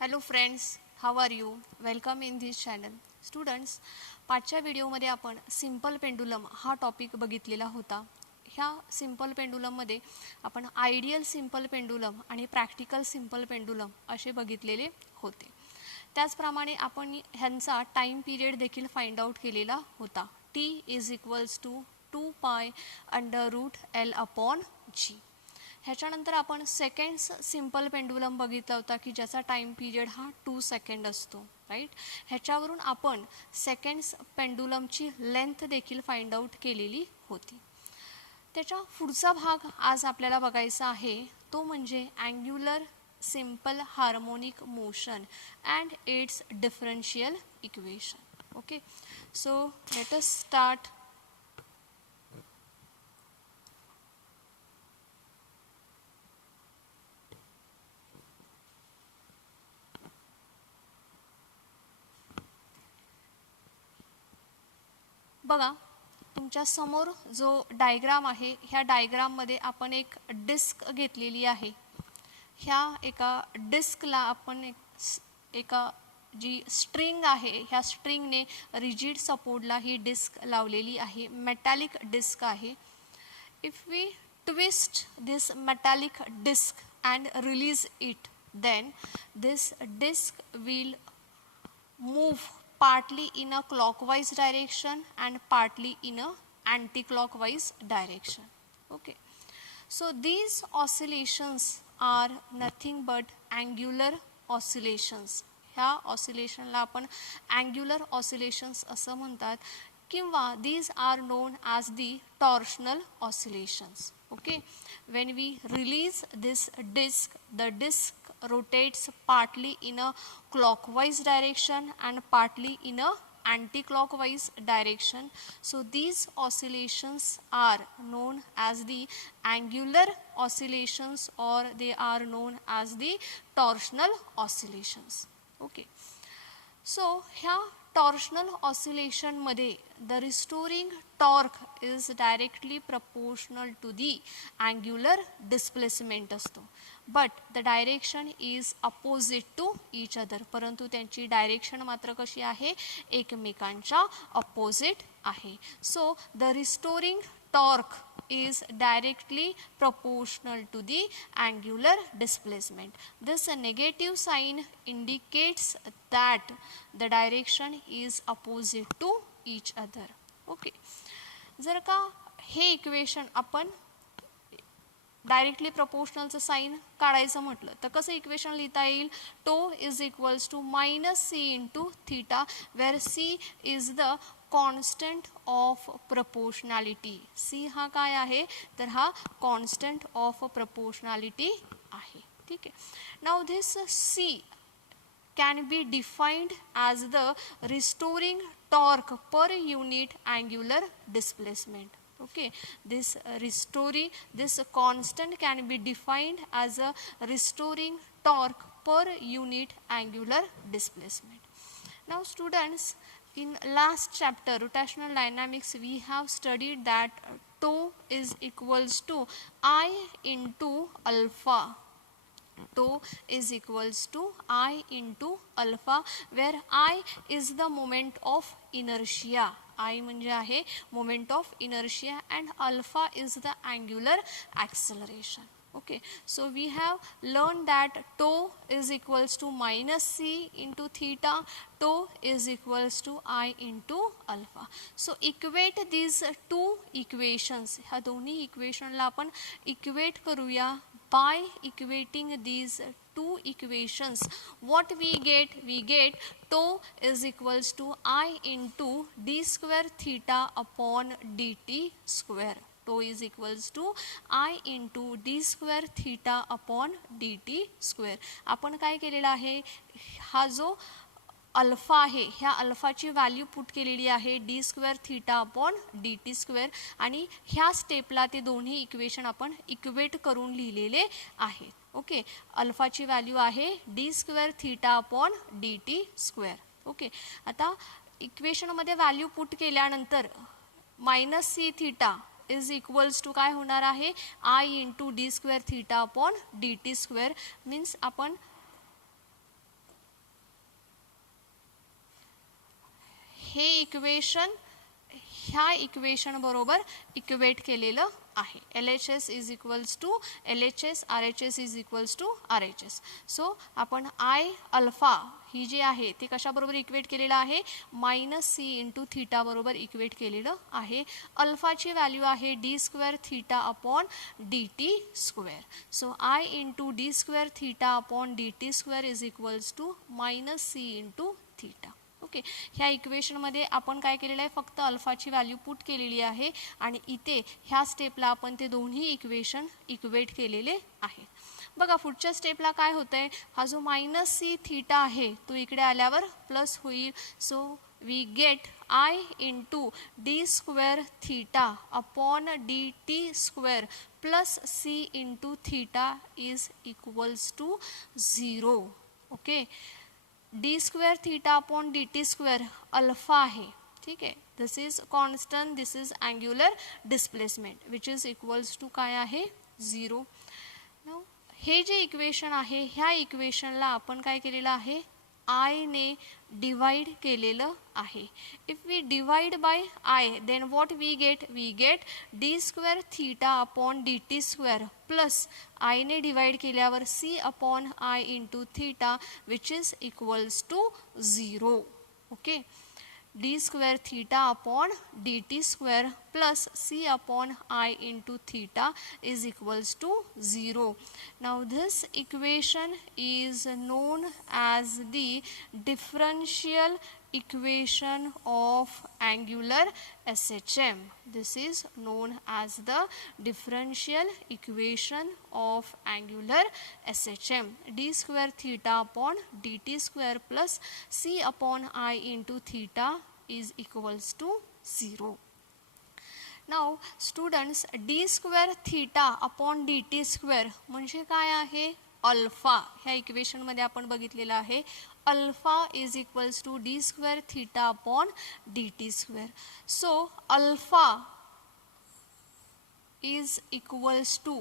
Hello friends, how are you? Welcome in this channel. Students, पाचच्या व्हिडिओमध्ये आपण simple pendulum हा टॉपिक बघितलेला होता. ह्या सिंपल पेंडुलममध्ये आपण आयडियल सिंपल पेंडुलम आणि प्रॅक्टिकल सिंपल पेंडुलम असे बघितलेले होते. त्याचप्रमाणे आपण ह्यांचा टाईम पिरियड देखील फाइंड आउट केलेला होता. T = 2 पाय √L/g. ह्याच्यानंतर आपण सेकंड्स सिंपल पेंडुलम बघितला होता की ज्याचा टाईम पिरियड हा 2 सेकंड असतो, राईट. ह्याच्यावरून आपण सेकंड्स पेंडुलमची लेंथ देखील फाइंड आउट केलेली होती. त्याचा पुढचा भाग आज आपल्याला बघायचा आहे, तो म्हणजे angular simple harmonic motion and it's differential equation. Okay, so let us start. बघा, तुमच्या समोर जो डायग्राम आहे, ह्या डायग्राममध्ये आपण एक डिस्क घेतलेली आहे. ह्या एका डिस्कला आपण एका जी स्ट्रिंग आहे, ह्या स्ट्रिंगने रिजिड सपोर्टला ही डिस्क लावलेली आहे. मेटॅलिक डिस्क आहे. If we twist this metallic disc and release it, then this disc will move partly in a clockwise direction and partly in a anti-clockwise direction. Okay, so these oscillations are nothing but angular oscillations. ह्या ऑसिलेशनला आपण angular oscillations असं म्हणतात, किंवा these are known as the torsional oscillations. Okay, when we release this disc, the disc rotates partly in a clockwise direction and partly in a anti-clockwise direction. So these oscillations are known as the angular oscillations, or they are known as the torsional oscillations. Okay, so here torsional oscillation मध्ये the restoring torque is directly proportional to the angular displacement असतो, but the direction is opposite to each other. परंतु त्यांची direction मात्र कशी आहे, एकमेकांच्या opposite आहे. So the restoring torque is directly proportional to the angular displacement. This negative sign indicates that the direction is opposite to each other. Okay, जर का हे इक्वेशन आपण डायरेक्टली प्रपोर्शनलचं साईन काढायचं म्हटलं तर कसं इक्वेशन लिहिता येईल? Tau is equals to -c into theta, where c is the constant of proportionality. c हा काय आहे, तर हा कॉन्स्टंट ऑफ प्रपोर्शनॅलिटी आहे. ठीक आहे. Now this c can be defined as the restoring torque per unit angular displacement. Okay, this constant can be defined as a restoring torque per unit angular displacement. Now students, in last chapter rotational dynamics we have studied that tau is equals to I into alpha. Tau is equals to I into alpha, where I is the moment of inertia. I म्हणजे आहे moment of inertia and alpha is the angular acceleration. Okay, so we have learned that tau is equals to -c into theta, tau is equals to I into alpha. So equate these two equations. ह्या दोन्ही इक्वेशनला आपण equate करूया. By equating these two equations, what we get tau is equals to I into d square theta upon dt square. Tau is equals to I into d square theta upon dt square. आपण काय केलेलं आहे, हा जो alpha आहे, ह्या अल्फाची value put केलेली आहे D square theta upon D T square, आणि ह्या स्टेपला ते दोन्ही इक्वेशन आपण इक्वेट करून लिहिलेले आहेत. ओके, अल्फाची व्हॅल्यू आहे D square theta upon D T square. Okay, आता इक्वेशनमध्ये व्हॅल्यू पुट केल्यानंतर -c theta is equals to काय होणार आहे, I into D square theta upon D T square. Means आपण हे इक्वेशन ह्या इक्वेशन बरोबर इक्वेट केलेलं आहे. LHS is equals to LHS, RHS is equals to RHS. So आपण आय अल्फा ही जी आहे ती कशाबरोबर इक्वेट केलेलं आहे, -c इंटू थीटा बरोबर इक्वेट केलेलं आहे. अल्फाची व्हॅल्यू आहे d² theta upon dt square. So I into d² theta upon dt² is equals to -c into theta. Okay, ह्या इक्वेशनमध्ये आपण काय केलेलं आहे, फक्त अल्फाची व्हॅल्यू पुट केलेली आहे आणि इथे ह्या स्टेपला आपण ते दोन्ही इक्वेशन इक्वेट केलेले आहेत. बघा पुढच्या स्टेपला काय होतं आहे, हा जो -c थीटा आहे तो इकडे आल्यावर प्लस होईल. So we get I into d² theta upon dt² plus c into theta is equals to 0. Okay, d² theta upon dt² alpha आहे. ठीक आहे, this is constant, this is angular displacement which is equals to काय आहे 0. हे जे equation आहे ह्या इक्वेशनला आपण काय केलेलं आहे, I ने डिवाइड केलेलं आहे. If we divide by I then what we get d² theta upon dt² plus I ने डिवाइड केल्यावर c upon I into theta which is equals to 0. Okay, d² theta upon dt² plus c upon I into theta is equals to 0. Now this equation is known as the differential equation of angular SHM. This is known as the differential equation of angular SHM. d² theta upon dt² plus c upon I into theta is equals to 0. Now students d² theta upon dt² म्हणजे काय आहे, alpha. ह्या इक्वेशनमध्ये आपण बघितलेलं आहे alpha is equals to d² theta upon dt². So alpha is equals to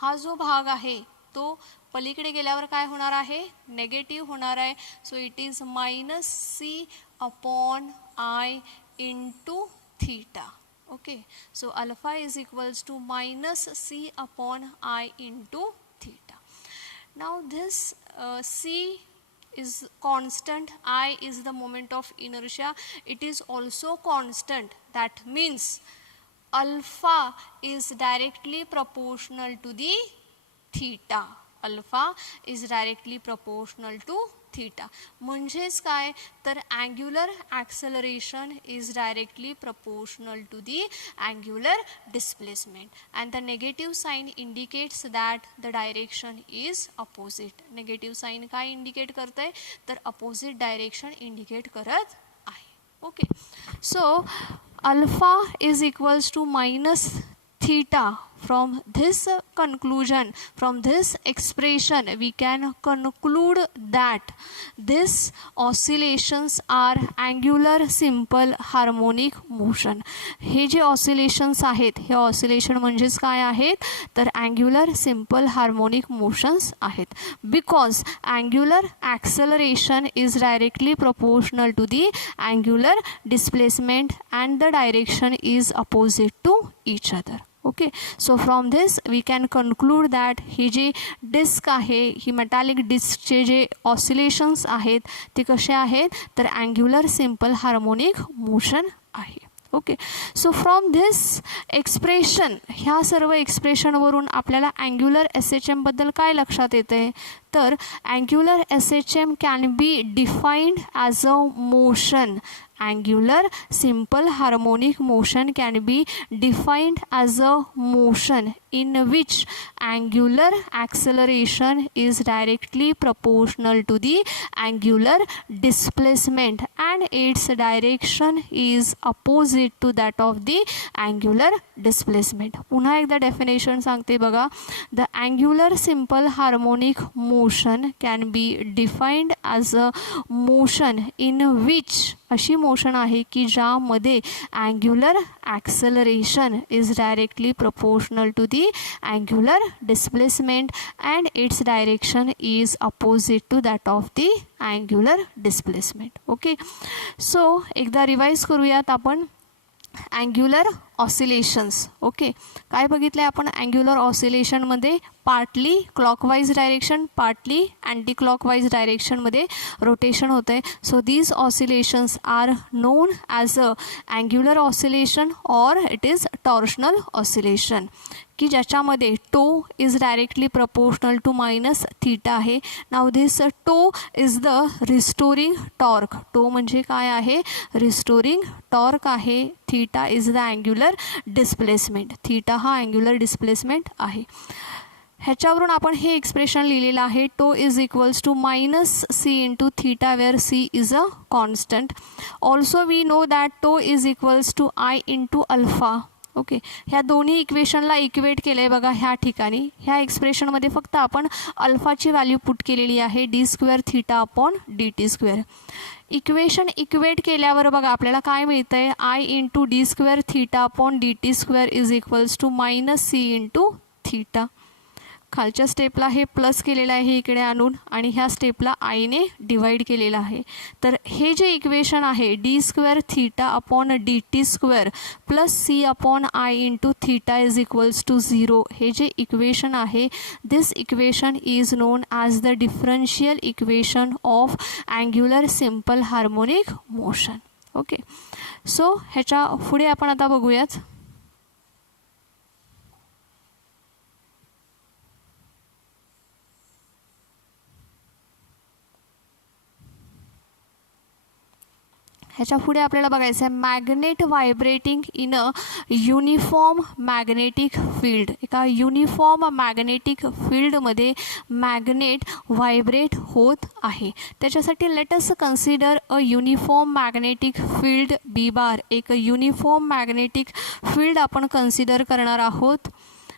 हा जो भाग आहे तो पलीकडे गेल्यावर काय होणार आहे, नेगेटिव्ह होणार आहे. So it is -c upon I into theta. Okay, so alpha is equals to -c upon I into theta. Now this c is constant, I is the moment of inertia, it is also constant. That means alpha is directly proportional to the theta. Alpha is directly proportional to theta. म्हणजेच काय तर angular acceleration is directly proportional to the angular displacement and the negative sign indicates that the direction is opposite. Negative sign काय indicate करतंय तर opposite direction indicate करत आहे. Okay, so alpha is equals to -theta. From this conclusion, from this expression, we can conclude that these oscillations are angular simple harmonic motion. हे जे oscillations आहेत हे oscillation म्हणजेच काय आहेत तर angular simple harmonic motions आहेत. Because angular acceleration is directly proportional to the angular displacement and the direction is opposite to each other. Okay, so from this we can conclude that ही जी disc आहे ही metallic डिस्कचे जे oscillations आहेत ते कसे आहेत तर अँग्युलर सिम्पल हार्मोनिक मोशन आहे. Okay, so from this expression ह्या सर्व एक्सप्रेशनवरून आपल्याला अँग्युलर SHM बद्दल काय लक्षात येते तर angular SHM can be defined as a motion. Angular simple harmonic motion can be defined as a motion in which angular acceleration is directly proportional to the angular displacement and its direction is opposite to that of the angular displacement. पुन्हा एकदा definition सांगते बघा. The angular simple harmonic motion can be defined as a motion in which अशी motion आहे की ज्यामध्ये angular acceleration is directly proportional to the the angular displacement and its direction is opposite to that of the angular displacement. Okay, so एकदा revise करूयात आपण angular oscillations. Okay, काय बघितलं आहे आपण अँग्युलर ऑसिलेशनमध्ये? Partly clockwise direction, partly anticlockwise डायरेक्शनमध्ये rotation होतं आहे. So these oscillations are known as a angular oscillation or it is torsional oscillation, की ज्याच्यामध्ये tau is directly proportional to minus theta आहे. Now this tau is the restoring torque. Tau म्हणजे काय आहे? Restoring torque आहे. Theta is the angular displacement. Theta हा angular displacement आहे. ह्याच्यावरून आपण हे एक्सप्रेशन लिहिलेलं आहे, tau is equals to minus C into theta where C is a constant. Also we know that tau is equals to I into alpha. Okay, ह्या दोन्ही इक्वेशनला equate केलं आहे बघा ह्या ठिकाणी. ह्या एक्सप्रेशनमध्ये फक्त आपण अल्फाची व्हॅल्यू पुट केलेली आहे, D square theta upon D T square. Equation equate केल्यावर बघा आपल्याला काय मिळतं आहे? I into D square theta upon D T square is equals to minus C into theta. खालच्या स्टेपला हे प्लस केलेलं आहे इकडे आणून आणि ह्या स्टेपला आयने डिवाईड केलेलं आहे. तर हे जे इक्वेशन आहे D square theta upon D T square plus C upon I into theta is equals to 0, हे जे इक्वेशन आहे this equation is known as the differential equation of angular simple harmonic motion. Okay, so ह्याच्या पुढे आपण आता बघूयात. ह्याच्या पुढे आपल्याला बघायचं आहे magnet vibrating in a uniform magnetic field. एका युनिफॉर्म मॅग्नेटिक फील्डमध्ये मॅग्नेट व्हायब्रेट होत आहे. त्याच्यासाठी let us consider a uniform magnetic field B bar. एक युनिफॉर्म मॅग्नेटिक फील्ड आपण कन्सिडर करणार आहोत.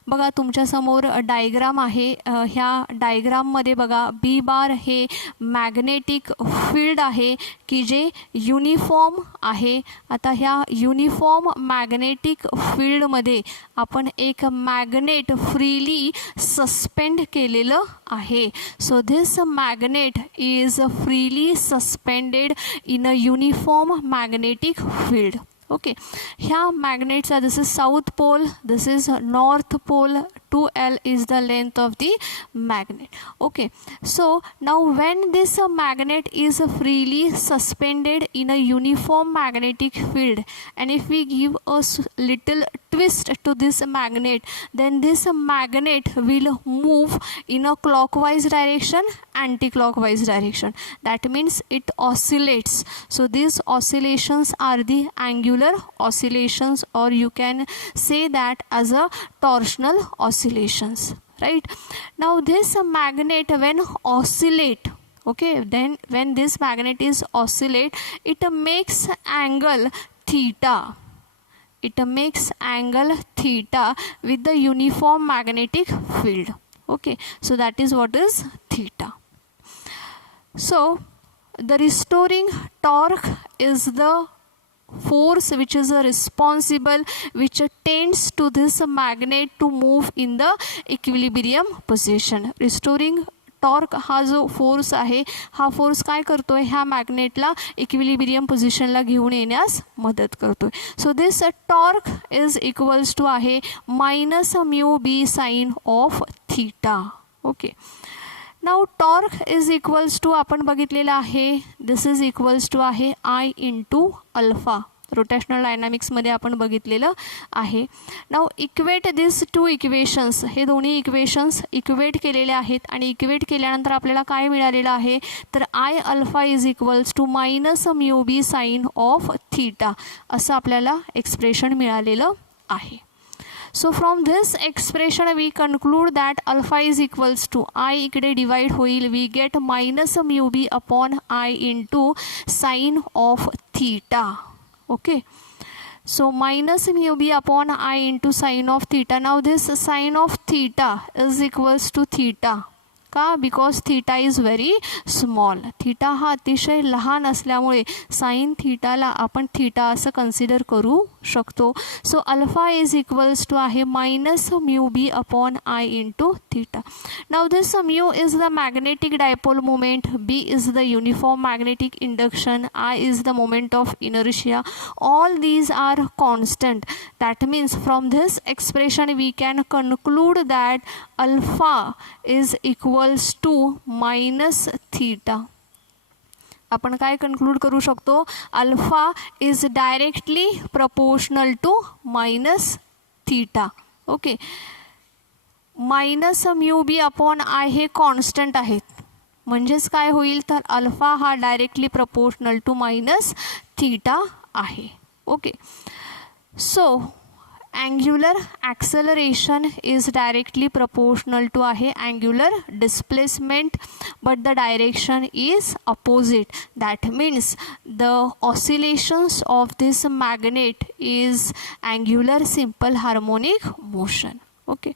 बघा तुमच्यासमोर डायग्राम आहे. ह्या डायग्राममध्ये बघा बी बार हे मॅग्नेटिक फील्ड आहे की जे युनिफॉर्म आहे. आता ह्या युनिफॉर्म मॅग्नेटिक फील्डमध्ये आपण एक मॅग्नेट फ्रीली सस्पेंड केलेलं आहे. So this magnet is freely suspended in a uniform magnetic field. Okay, ह्या मॅग्नेटचा this is south pole, this is north pole, 2L is the length of the magnet. Okay, so now when this magnet is freely suspended in a uniform magnetic field and if we give a little twist to this magnet, then this magnet will move in a clockwise direction, anti-clockwise direction. That means it oscillates. So these oscillations are the angular oscillations, or you can say that as a torsional oscillations, right? Now this magnet when oscillate, okay, then when this magnet is oscillate, it makes angle theta. It makes angle theta with the uniform magnetic field. Okay, so that is what is theta. So the restoring torque is the force which is responsible, which tends to this magnet to move in the equilibrium position. Restoring torque हा जो force आहे हा force काय करतोय? ह्या मॅग्नेटला equilibrium पोझिशनला घेऊन येण्यास मदत करतोय. So this torque is equals to आहे minus mu B sine of theta. Okay, now torque is equals to आपण बघितलेलं आहे दिस इज इक्वल्स टू आहे आय इंटू अल्फा. रोटेशनल डायनामिक्समध्ये आपण बघितलेलं आहे. Now equate this two equations, हे दोन्ही इक्वेशन्स इक्वेट केलेले आहेत आणि इक्वेट केल्यानंतर आपल्याला काय मिळालेलं आहे तर I alpha is equals to minus mu B sine of theta असं आपल्याला एक्सप्रेशन मिळालेलं आहे. So from this expression we conclude that alpha is equals to I इकडे डिवाइड होईल, we get minus mu b upon I into sin of theta. Okay, so minus mu b upon I into sin of theta. Now this sin of theta is equals to theta. का? Because theta is very small. Theta हा अतिशय लहान असल्यामुळे sine थीटाला आपण theta असं consider करू शकतो. So alpha is equals to आहे minus mu B upon I into theta. Now this mu is the magnetic dipole moment, B is the uniform magnetic induction, I is the moment of inertia. All these are constant. That means from this expression we can conclude that alpha is equals to minus theta. आपण काय conclude करू शकतो? Alpha is directly proportional to minus theta. Okay, minus mu B upon I हे constant आहेत, म्हणजेच काय होईल तर अल्फा हा directly proportional to minus theta आहे. Okay, so angular acceleration is directly proportional to आहे angular displacement, but the direction is opposite. That means the oscillations of this magnet is angular simple harmonic motion. Okay,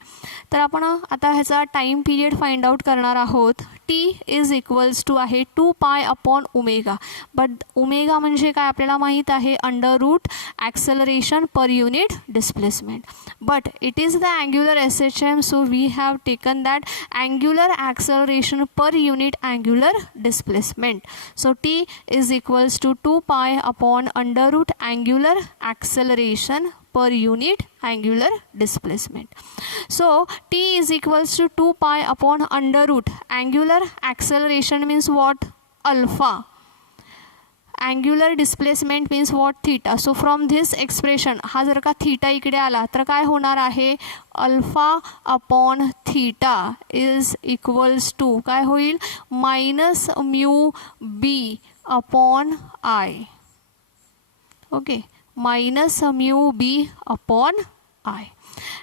तर आपण आता ह्याचा time period find out करणार आहोत. T is equals to आहे 2 pi upon omega, but omega म्हणजे काय आपल्याला माहीत आहे, under root acceleration per unit displacement, but it is the angular SHM, so we have taken that angular acceleration per unit angular displacement. So T is equals to 2 pi upon under root angular acceleration per unit angular displacement. So T is equals to 2 pi upon under root angular acceleration means what? Alpha. Angular displacement means what? Theta. So from this expression हा जर का theta इकडे आला तर काय होणार आहे? Alpha upon theta is equals to काय होईल? Minus mu B upon I. Okay, minus mu B upon I.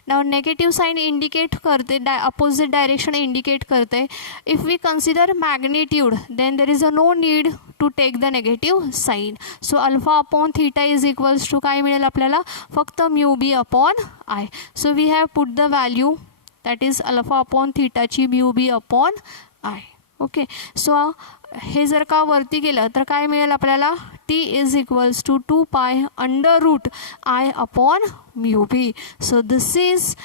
Now negative sign indicate करते, अपोजिट डायरेक्शन इंडिकेट करते. If we consider magnitude then there is a no need to take the negative sign. So alpha upon theta is equals to काय मिळेल आपल्याला? फक्त mu B upon I. So we have put the value that is alpha upon थीटाची mu B upon I. Okay, so हे जर का वरती गेलं तर काय मिळेल आपल्याला? T is equals to 2 pi under root I upon mu B. So this is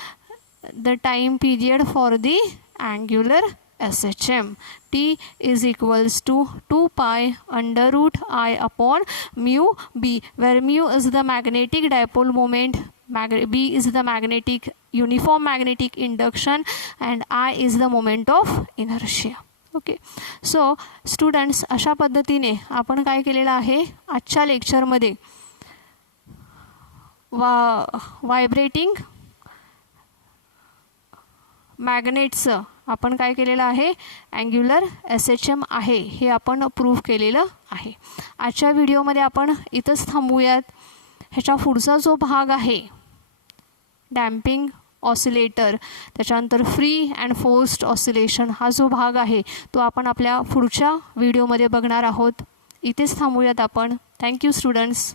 the time period for the angular SHM. T is equals to 2 pi under root I upon mu B, where mu is the magnetic dipole moment, B is the magnetic uniform magnetic induction, and I is the moment of inertia. Okay, so students अशा पद्धतीने आपण काय केलेलं आहे आजच्या लेक्चरमध्ये vibrating मॅग्नेटचं आपण काय केलेलं आहे अँग्युलर SHM आहे हे आपण प्रूव्ह केलेलं आहे. आजच्या व्हिडिओमध्ये आपण इथंच थांबूयात. ह्याच्या पुढचा जो भाग आहे डॅम्पिंग ऑसिलेटर, त्याच्यानंतर फ्री अँड फोर्स्ड ऑसिलेशन हा जो भाग आहे तो आपण आपल्या पुढच्या व्हिडिओमध्ये बघणार आहोत. इथेच थांबूयात आपण. Thank you students.